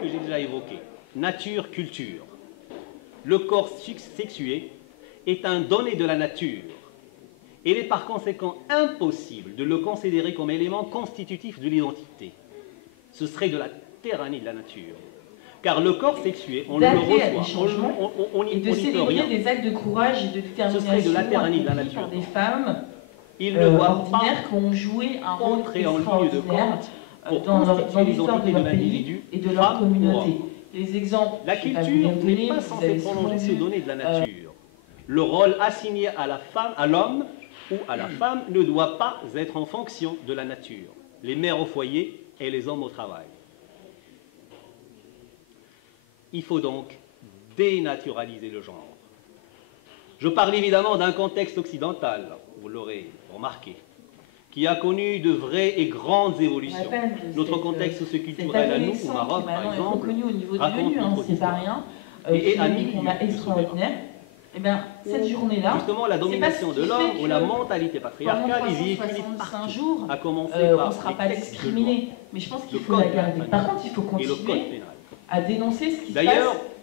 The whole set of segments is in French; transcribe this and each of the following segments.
que j'ai déjà évoqué, nature-culture. Le corps sexué est un donné de la nature. Il est par conséquent impossible de le considérer comme élément constitutif de l'identité. Ce serait de la tyrannie de la nature. Car le corps sexué, on le reçoit, on n'y peut rien. Des actes de courage et de détermination ce serait de la tyrannie de la nature. Par des femmes ordinaires qui ont joué un rôle extraordinaire dans l'histoire de leur pays et de leur communauté. Les exemples, la culture n'est pas censée prolonger ce donné de la nature. Le rôle assigné à l'homme ou à la femme ne doit pas être en fonction de la nature. Les mères au foyer et les hommes au travail. Il faut donc dénaturaliser le genre. Je parle évidemment d'un contexte occidental, vous l'aurez remarqué, qui a connu de vraies et grandes évolutions. Notre contexte socioculturel à nous, au Maroc par exemple, raconte notre histoire. Et amis qu'on a extraordinaire. Eh bien, cette journée-là, justement, la domination de l'homme ou la mentalité patriarcale est véhiculée partout, à commencer par on ne sera pas discriminé. Mais je pense qu'il faut la garder. Par contre, il faut continuer à dénoncer ce qui se passe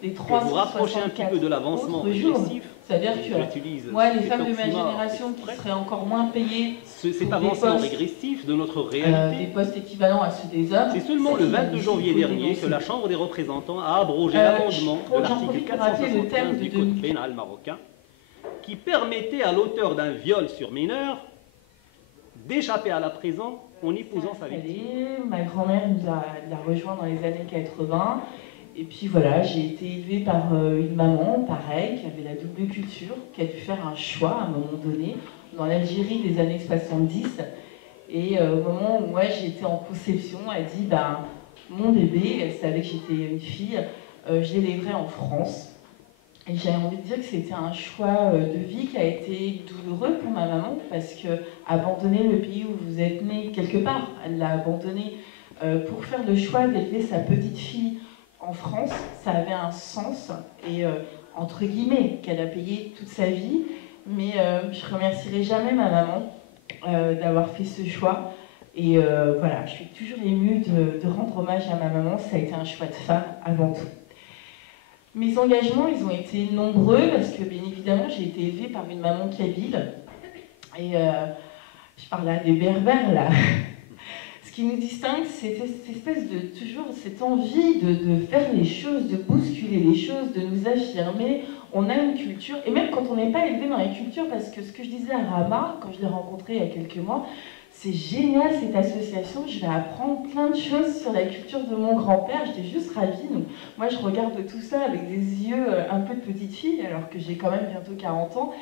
les 364 pour vous rapprocher un petit peu de l'avancement régressif. C'est-à-dire que moi, les femmes de ma génération qui seraient encore moins payées cet avancement régressif de notre réalité, des postes équivalents à ceux des hommes. C'est seulement le 22 janvier dernier que la Chambre des représentants a abrogé l'amendement de l'article 475 du Code pénal marocain qui permettait à l'auteur d'un viol sur mineur d'échapper à la prison en épousant sa victime. Ma grand-mère nous a rejoint dans les années 80. Et puis voilà, j'ai été élevée par une maman, pareil, qui avait la double culture, qui a dû faire un choix à un moment donné, dans l'Algérie des années 70. Et au moment où moi j'étais en conception, elle dit, ben, mon bébé, elle savait que j'étais une fille, je l'élèverai en France. Et j'avais envie de dire que c'était un choix de vie qui a été douloureux pour ma maman, parce que abandonner le pays où vous êtes né, quelque part, elle l'a abandonné pour faire le choix d'élever sa petite fille en France, ça avait un sens, et entre guillemets, qu'elle a payé toute sa vie, mais je ne remercierai jamais ma maman d'avoir fait ce choix. Et voilà, je suis toujours émue de rendre hommage à ma maman, ça a été un choix de femme avant tout. Mes engagements, ils ont été nombreux, parce que bien évidemment, j'ai été élevée par une maman kabyle, et je parle là des berbères, là. Ce qui nous distingue, c'est cette espèce de toujours cette envie de faire les choses, de bousculer les choses, de nous affirmer. On a une culture, et même quand on n'est pas élevé dans la culture, parce que ce que je disais à Rama, quand je l'ai rencontré il y a quelques mois, c'est génial cette association, je vais apprendre plein de choses sur la culture de mon grand-père, j'étais juste ravie. Donc, moi je regarde tout ça avec des yeux un peu de petite fille, alors que j'ai quand même bientôt 40 ans.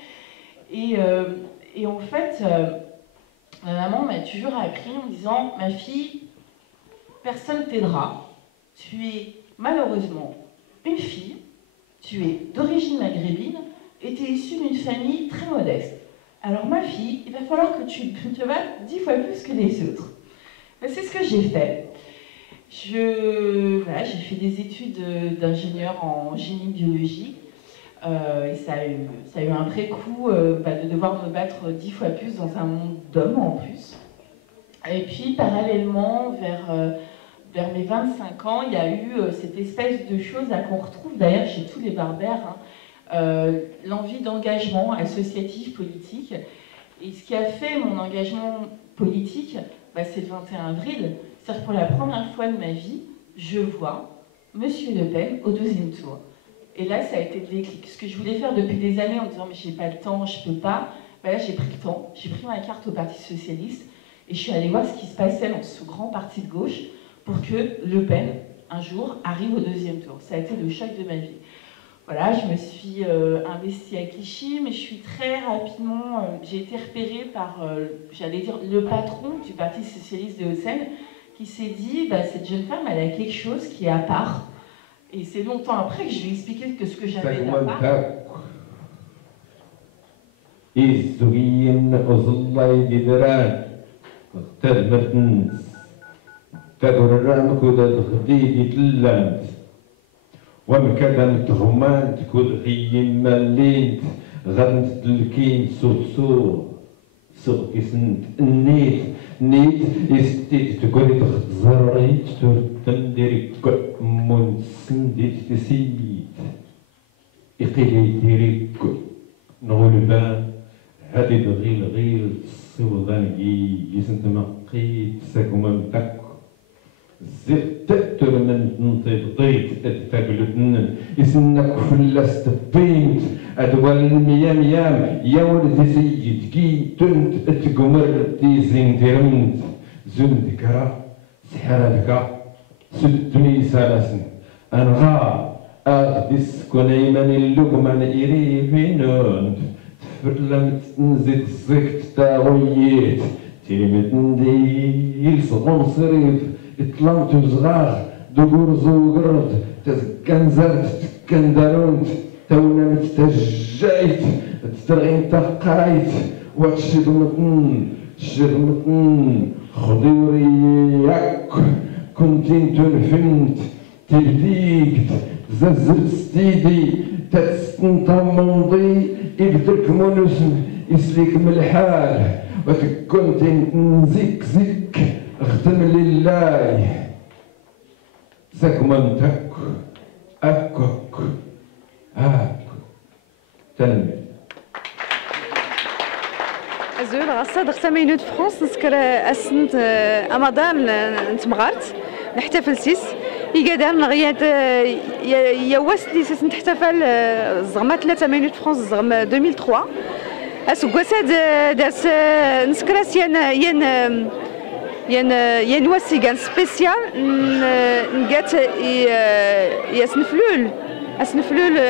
Et en fait... ma maman m'a toujours appris en me disant « Ma fille, personne t'aidera. Tu es malheureusement une fille, tu es d'origine maghrébine et tu es issue d'une famille très modeste. Alors ma fille, il va falloir que tu te battes 10 fois plus que les autres. » C'est ce que j'ai fait. Voilà, j'ai fait des études d'ingénieur en génie biologique. Et ça a eu un vrai coup de devoir me battre 10 fois plus dans un monde d'hommes en plus. Et puis parallèlement, vers mes 25 ans, il y a eu cette espèce de chose qu'on retrouve d'ailleurs chez tous les berbères, l'envie d'engagement associatif, politique. Et ce qui a fait mon engagement politique, c'est le 21 avril. C'est-à-dire que pour la première fois de ma vie, je vois Monsieur Le Pen au deuxième tour. Et là, ça a été le déclic. Ce que je voulais faire depuis des années en disant « mais j'ai pas le temps, je peux pas », là j'ai pris le temps, j'ai pris ma carte au Parti Socialiste et je suis allée voir ce qui se passait dans ce grand parti de gauche pour que Le Pen, un jour, arrive au deuxième tour. Ça a été le choc de ma vie. Voilà, je me suis investie à Clichy, mais je suis très rapidement, j'ai été repérée par, j'allais dire, le patron du Parti Socialiste de Hauts-de-Seine, qui s'est dit, bah, cette jeune femme, elle a quelque chose qui est à part. Et c'est longtemps après que je lui ai expliqué que ce que j'avais d'à part. ومكدمت غمانت كل غيم ماليت غنت الكين صور كيسنت نيت استيت تقولي تخزريت تنديري من سنديت تسيت إقيلي ديري نغلبان هادي غيل الصوضان يسنت مقيت ساكوما متاك زدت من نطيط تقلدن يسنك فلاست بينت أدوال الميام يا ولدي سيد كي تنت تقمر تيزين تيرمت زن ذكرى سحرتك سدني سالسن أنغا أغدس كنيمان اللقمان إريبينون تفرلمت نزيد زكت تاغييت تيرمت نديل صغن صريف إطلمت صغار دقور زوقرت تكنزرت تكندرونت تونمت تجايت تسترغين تقايت وتشدمتن خدي ورياك كنتين تنفنت تلديكت ززت ستيدي تتستن طمنضي إبدرك منسم يسليك من الحال وتكنتين نزيك زيك اختم لله سكمنتك أكك تنمي أزول غصاد غتامينو دو فرونس نسكر أسنت أمادان نتمغارت نحتفل سيس يقدر نغياد يواس لي سيس نحتفل زغما 3 مينوت فرونس زغما 2003 أسوكوساد داس نسكراس ين واسي كان سبيسيال نقات يسنفلول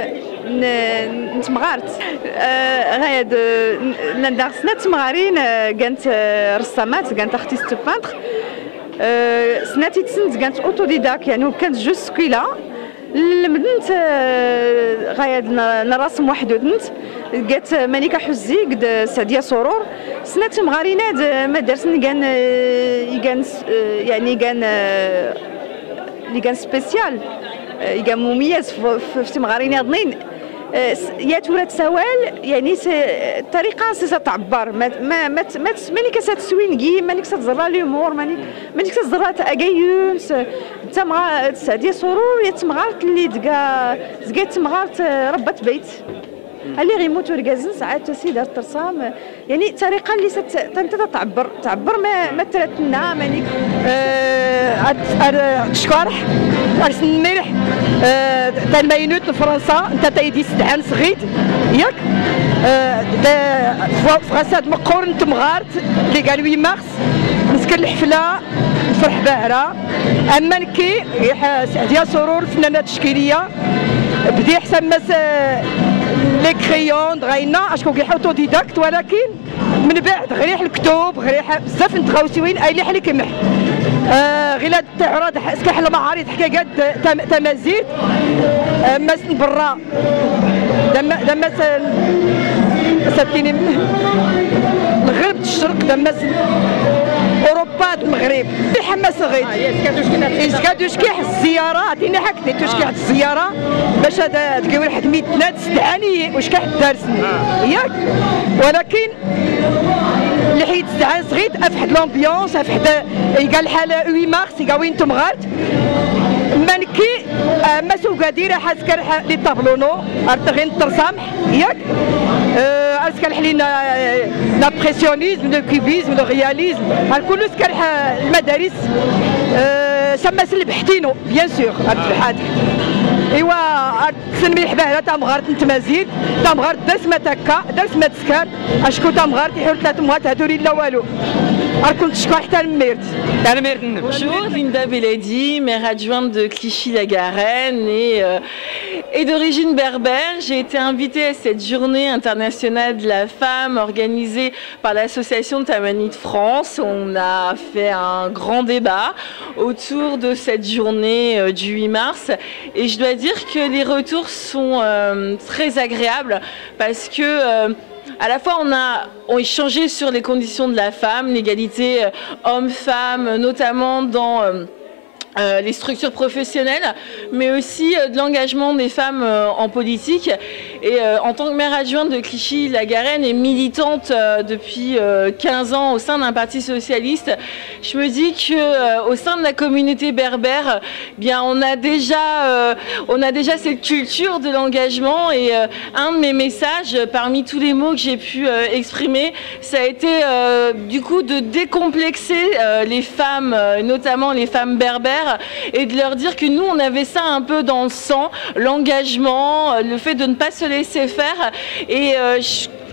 نتمغارت غايد ندرسنا تمغارين كانت رسامات كانت ارتيست بانتر سناتي تسنت كانت اوتوديداك يعني كانت جوج سكيله لمدنت غايد نرسم وحدودنت قالت مانيكا حزي قد سعديه سرور سنه تمغارينات ما درسني كان يعني كان اللي كان سبيسيال كان مميز في تمغارينات ضنين يا تورات سوال يعني الطريقه تعبر مانيك ستسوينكي مانيك تزرع ليمور مانيك تزرع اكايون تمغا سعديه سرور يا تمغارت اللي زكات تمغارت ربات بيت اللي غيموت وركازن ساعات سيدها الترسام يعني الطريقه اللي تعبر ما تراتنا مانيك تشكرح ارسن ملح تنمينوت لفرنسا انت تايدي سدعان صغيت ياك فرنسا مقورن تمغارت اللي قال 8 مارس نسكر الحفله نفرح باهره اما نكي سعديه سرور الفنانه التشكيليه بدي حسن مس لي كريون دغينا اشكون كيحوطو ديداكت ولكن من بعد غير الكتب غير بزاف نتغاوسيوين اي اللي حلي كمح غير التعرض سكحل معارض حكايات تمازيغ ماسن برا دما ساتيني الغرب الشرق دما اوروبا المغرب الحماس غير يسكادوش كيح الزيارات هنا حكني توشكي الزياره باش تلقاو واحد 100 سدعاني واش كاع دارسني ياك ولكن اللي حيت سدعان صغيت افحد لومبيونس افحد قال حاله 8 مارس يقاوين تمغارت مانكي ما سوق ديره حاسكر لي طابلونو ارتغين ترسامح ياك اسكال حلينا لابريسيونيزم لو كوبيزم لو رياليزم الكل سكرح المدارس سما سلب حتينو بيان سور الحاد ايوا تسمي حباه تمغارت نتمازيد تمغارت درس ما تكا درس ما تسكر اشكو تمغارت يحول 3 مغارت هادو لا والو راكم تشكر حتى الميرت Bonjour, Linda Beledi, maire adjointe de Clichy-la-Garenne est d'origine berbère. J'ai été invitée à cette journée internationale de la femme organisée par l'association Tamanit France. On a fait un grand débat autour de cette journée du 8 mars et je dois dire que les retours sont très agréables parce que à la fois on a échangé sur les conditions de la femme, l'égalité homme-femme, notamment dans les structures professionnelles, mais aussi de l'engagement des femmes en politique. Et en tant que maire adjointe de Clichy-la-Garenne et militante depuis 15 ans au sein d'un parti socialiste, je me dis que au sein de la communauté berbère, bien on a déjà cette culture de l'engagement. Et un de mes messages, parmi tous les mots que j'ai pu exprimer, ça a été du coup de décomplexer les femmes, notamment les femmes berbères, et de leur dire que nous on avait ça un peu dans le sang, l'engagement, le fait de ne pas se laisser faire. Et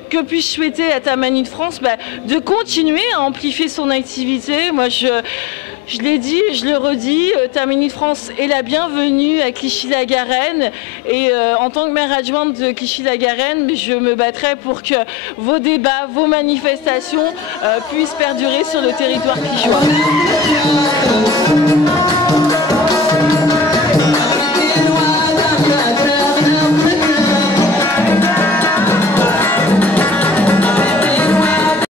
que puis-je souhaiter à Tamanit France? De continuer à amplifier son activité. Moi je l'ai dit, je le redis, Tamanit France est la bienvenue à Clichy-la-Garenne et en tant que maire adjointe de Clichy-la-Garenne, je me battrai pour que vos débats, vos manifestations puissent perdurer sur le territoire clichysois.